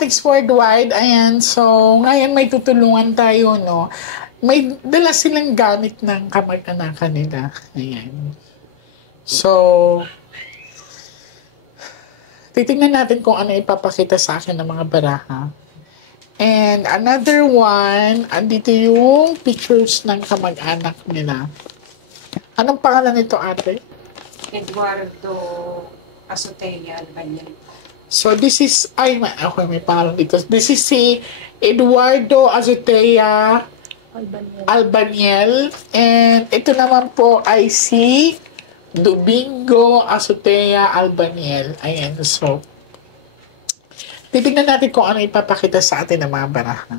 Mathematics Worldwide, ayan. So, ngayon may tutulungan tayo, no? May dala silang gamit ng kamag-anakan nila. Ayan. So, titingnan natin kung ano ipapakita sa akin ng mga baraha. And another one, andito yung pictures ng kamag-anak nila. Anong pangalan nito, ate? Eduardo Azotea Albanyan. So this is, okay, may pangalan dito. This is si Eduardo Azotea Albaniel. And ito naman po ay si Domingo Azotea Albaniel. Ayan, so titignan natin kung ano ipapakita sa atin ng mga baraha.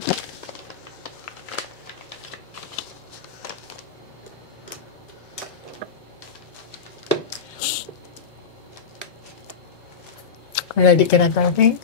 Ready ka na, darling?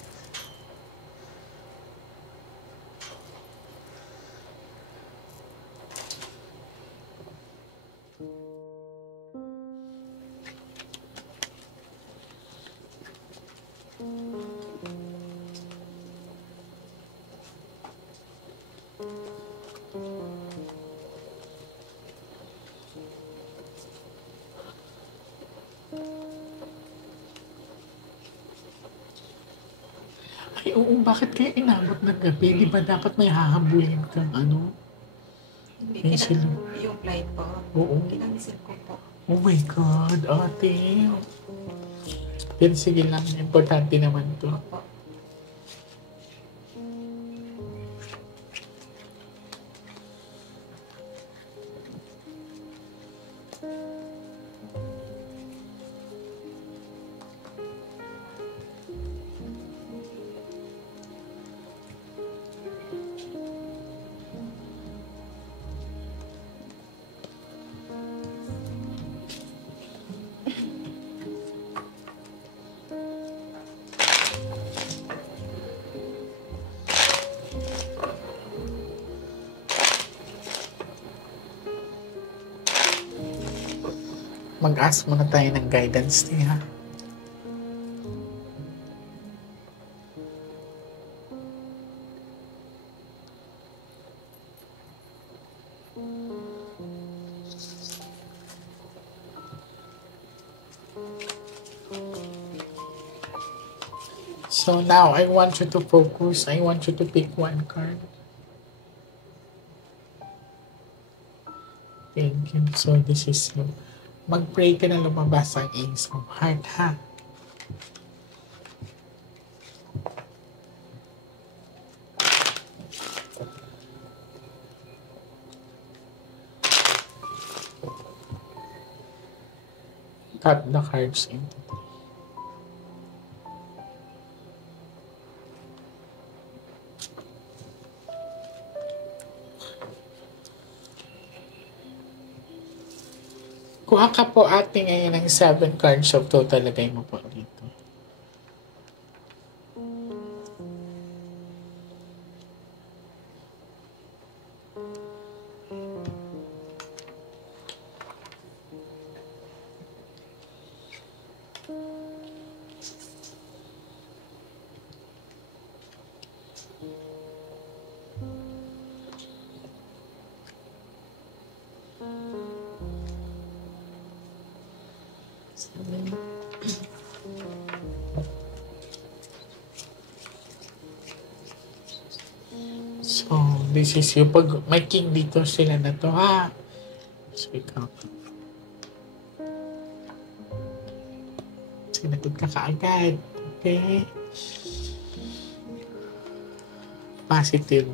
Ay, oo, bakit kaya inabot ng gabi? Di ba dapat may hahabulin kang ano? Hindi Pencil. yung flight po. Oo. Kinamisil ko po. Oh my God, ate. Pero sige lang, importante naman to. Opo. Mag-ask muna tayo ng guidance niya. So now, I want you to focus. I want you to pick one card. Thank you. So this is you. Mag-pray ka na lumabas ang Ace of Heart, ha? Cut the cards into three. Kuha ka po ate ngayon ng 7 cards of total. Lagay mo po dito. So, this is you. Pag may king dito sila na to, ha? So, ikaw. Sinagot ka kaagad. Okay? Positive.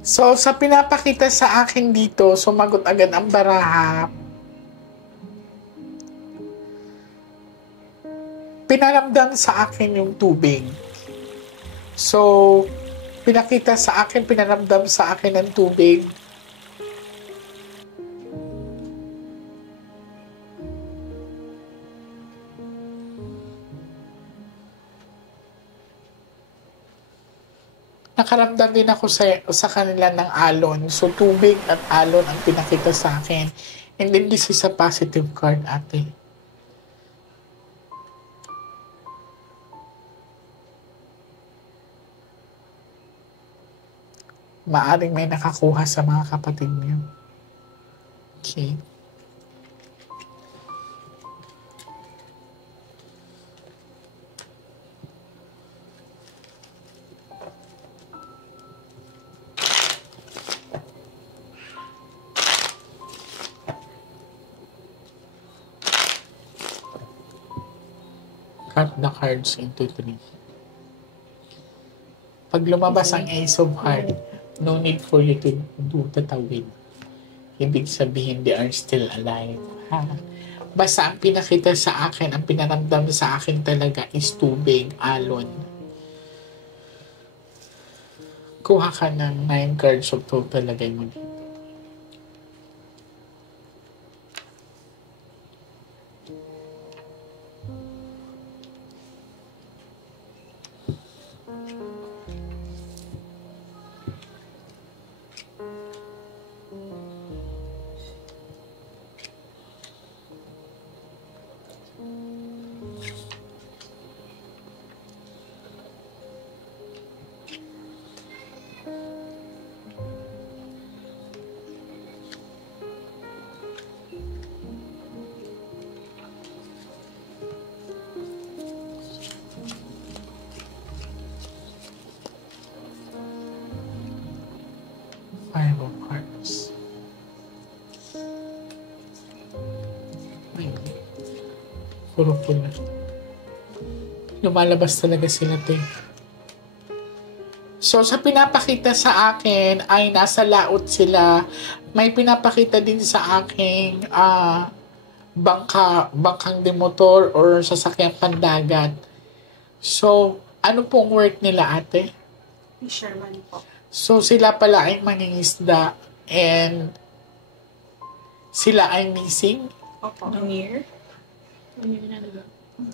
So, sa pinapakita sa akin dito, sumagot agad ang baraha. Pinaramdam sa akin yung tubig. So, pinakita sa akin, pinaramdam sa akin ng tubig. Nakaramdam din ako sa kanila ng alon. So, tubig at alon ang pinakita sa akin. And then, this is a positive card, ate. Maaring may nakakuha sa mga kapatid niyo. Okay. Cut the cards into 3. Pag lumabas ang Ace of Hearts, no need for you to do tatawid. Ibig sabihin, they are still alive. Ha? Basta ang pinakita sa akin, ang pinaramdam sa akin talaga is tubig, alon. Kuha ka ng 9 cards of total, lagay mo dito. Five of Hearts. Puro pula. Lumalabas talaga sila, te. So, sa pinapakita sa akin ay nasa laot sila. May pinapakita din sa aking bangkang demotor or sasakyan pandagat. So, ano pong work nila, ate? Fisherman po. So, sila pala ay mangingisda and sila ay missing. Opo. Ang year? Ang year na diba?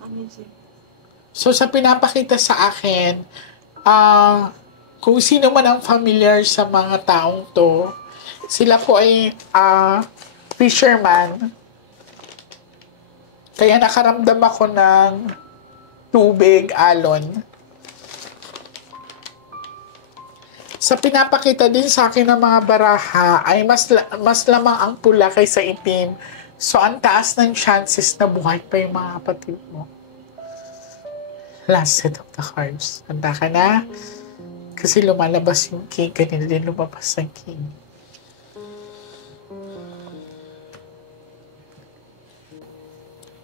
Amazing. So, sa pinapakita sa akin, kung sino man ang familiar sa mga taong to, sila po ay fisherman. Kaya nakaramdam ako ng tubig, alon. Sa pinapakita din sa akin ng mga baraha ay mas lamang ang pula kaysa itim. So, ang taas ng chances na buhay pa yung mga kapatid mo. Last set of the cards. Handa ka na? Kasi lumalabas yung king. Kanina din lumabas ang king.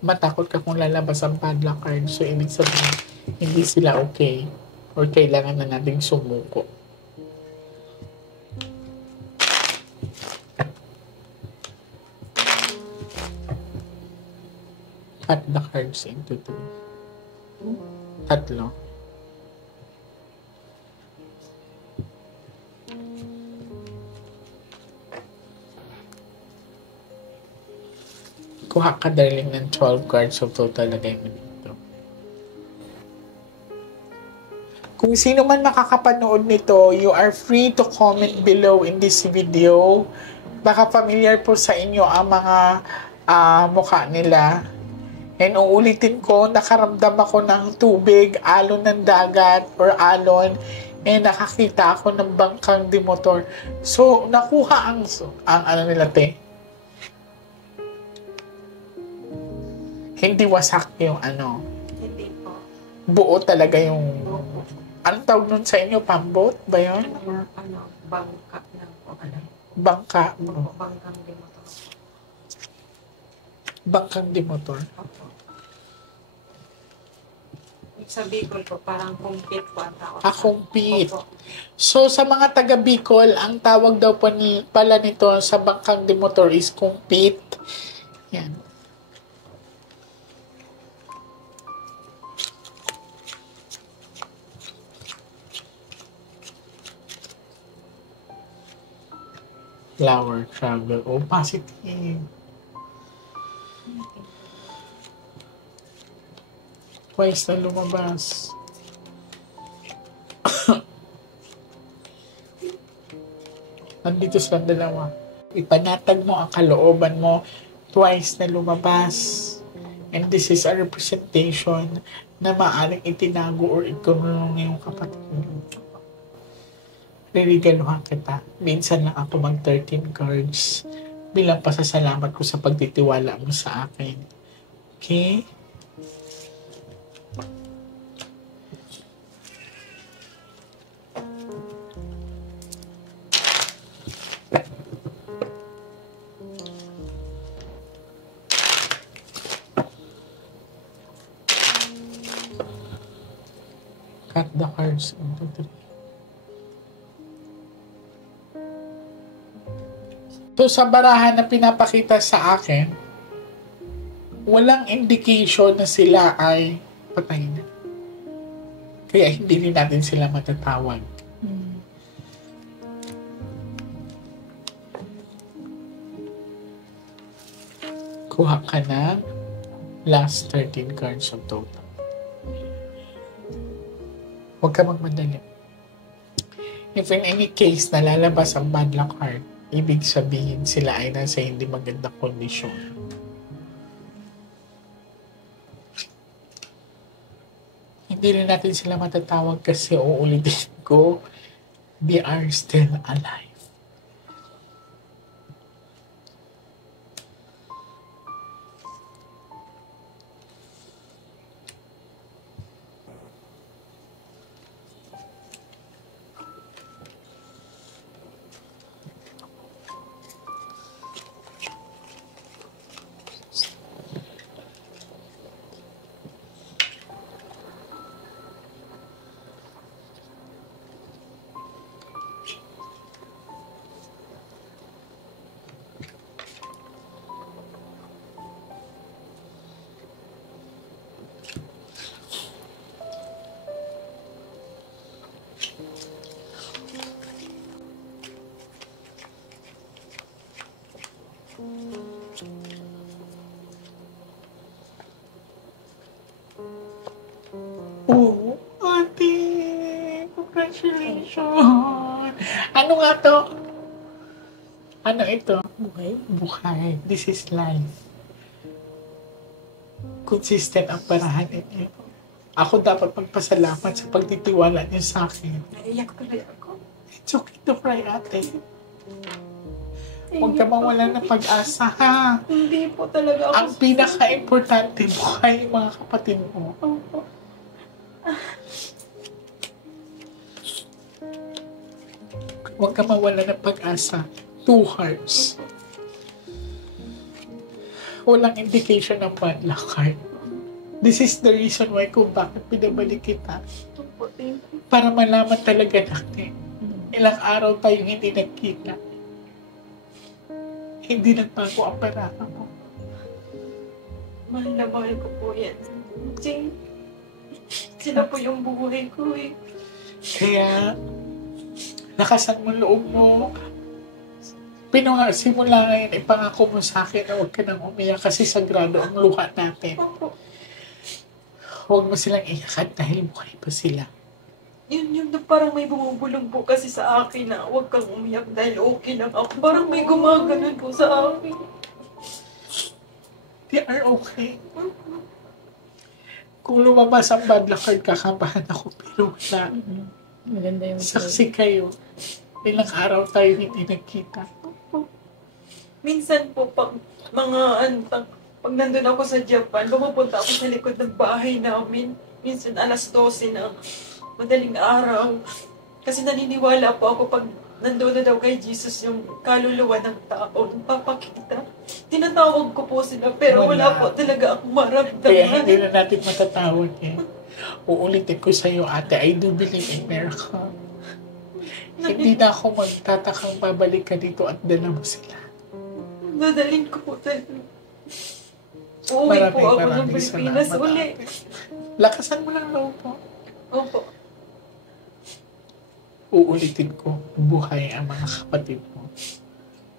Matakot ka kung lalabas ang padlock card. So, ibig sabihin, hindi sila okay. Or kailangan na nating sumuko. Cut the cards into 3. Tatlo. Kuha ka, darling, ng 12 cards of total, lagay mo dito. Kung sino man makakapanood nito, you are free to comment below in this video. Baka familiar po sa inyo ang mga mukha nila. And uulitin ko, nakaramdam ako ng tubig, alon ng dagat, or alon, and nakakita ako ng bangkang demotor. So, nakuha ang ano nila, te. Hindi wasak yung ano. Hindi po. Buo talaga yung... Opo. Anong tawag nun sa inyo? Pambot ba yun? Bangka ng po. Bangka. Opo, bangkang demotor. Bangkang demotor. Opo. Sa Bicol po, parang kumpit po ang tawag. Kumpit. Opo. So, sa mga taga Bicol, ang tawag daw pala nito sa bangkang demotor is kumpit. Yan. Flower, travel. Oh, positive. Twice na lumabas. Nandito silang dalawa. Ipanatag mo ang kalooban mo. Twice na lumabas. And this is a representation na maaaring itinago or ikulong yung kapatid mo. Ririgaluhan kita. Minsan lang ako mag 13 cards bilang pasasalamat ko sa pagtitiwala mo sa akin. Okay? Cut the cards. 1, 2, 3. So, sa barahan na pinapakita sa akin, walang indication na sila ay patay na. Kaya hindi rin natin sila matatawag. Kuha ka ng last 13 cards of total. Huwag ka magmadali. If in any case nalalabas ang bad luck card, ibig sabihin sila ay nasa hindi magandang kondisyon. Hindi rin natin sila matatawag kasi uulitin ko, they are still alive. Oh, ate! Congratulations! Ano nga to? Ano ito? Buhay? Buhay. This is life. Consistent ang parahan ninyo. Ako dapat magpasalamat sa pagtitiwala niyo sa akin. Naiyak tuloy ako. It's okay to cry, ate. Huwag ka mawala ng pag-asa, ha? Hindi po talaga ako. Ang pinaka-importante mo ay mga kapatid mo. Opo. Huwag ka mawala ng pag-asa. 2 hearts. Walang indication ng bad luck card. This is the reason why kung bakit pinabalik kita. Opo, thank you. Para malaman talaga natin. Ilang araw tayong hindi nagkita. Hindi nagbago ang paraka mo. Mahal na mahal ko po yan. Jane, sila po yung buhay ko eh. Kaya, lakasan mo loob mo. Simula ngayon, ipangako mo sa akin na huwag ka nang umiyak kasi sagrado ang luha natin. Opo. Huwag mo silang iyakan dahil buhay pa sila. Yun na parang may bumubulong po kasi sa akin na huwag kang umiyak dahil okay lang ako. Parang may gumaganon po sa akin. They are okay. Kung lumabas ang bad luck card, kakabahan ako pero wala. Maganda yung Saksi kayo. Ilang araw tayo hindi nagkita. Minsan po, pag pag nandun ako sa Japan, pumupunta ako sa likod ng bahay namin. Minsan alas 12 na madaling araw. Kasi naniniwala po ako pag nandun na daw kay Jesus yung kaluluwa ng tao, papakita. Tinatawag ko po sila, pero wala po talaga akong maramdaman. Kaya hindi na natin matatawag eh. Uulitin ko sa'yo, ate, I do believe in miracle. Hindi na ako magtatakang babalik ka dito at dala mo sila. Dadalhin ko po talaga. Uuwi po ako ng Pilipinas salamat, uli. ate. Lakasan mo lang loob mo. Opo. Uulitin ko, buhay ang mga kapatid mo.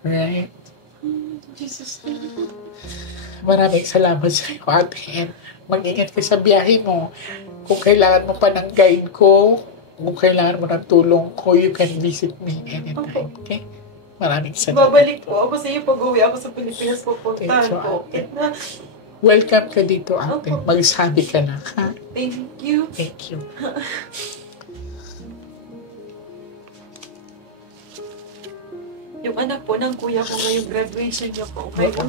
Right? Jesus. Maraming salamat sa iyo, ate. And mag-ingat ka sa biyahe mo. Kung kailangan mo pa ng guide ko, kung kailangan mo ng tulong ko, you can visit me anytime. Okay? Maraming salamat. Babalik po ako sa iyo pag-uwi ako sa Pilipinas. Pupuntahan Okay, so, po. ate. Na, Welcome ka dito, ate. Opo. Magsabi ka na, ha? thank you. Thank you. Yung anak po ng kuya ko ngayong graduation niya po. Ngayon,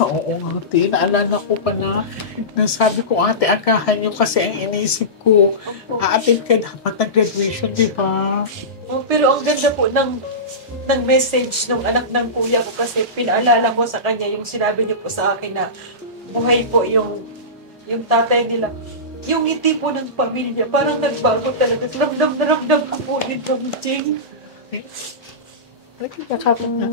Oo, ate. Naalala ko pa na nasabi ko, ate, agahan niyo kasi ang iniisip ko. opo. Aatin ka dapat ng graduation, di ba? Oh, pero ang ganda po ng message ng anak ng kuya ko kasi pinaalala ko sa kanya yung sinabi niyo po sa akin na buhay po yung tatay nila. Yung ngiti po ng pamilya, parang nagbago talaga. Ramdam na ramdam ko po nito, Jing. Nakakapit na.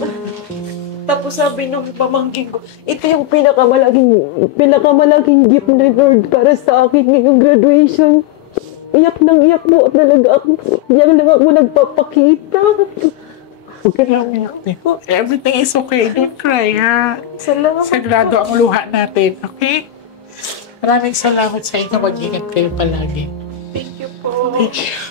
Tapos sabi nung pamangkin ko, ito yung pinakamalaking gift ni Lord para sa akin ngayong graduation. Iyak nang iyak po talaga ako. Iyak lang ako nagpapakita. Okay lang, ate. Everything is okay. Don't cry, ha? Salamat. Sagrado ang luha natin, okay? Maraming salamat sa inyo. Mag-ingat kayo palagi. Thank you po. Thank you.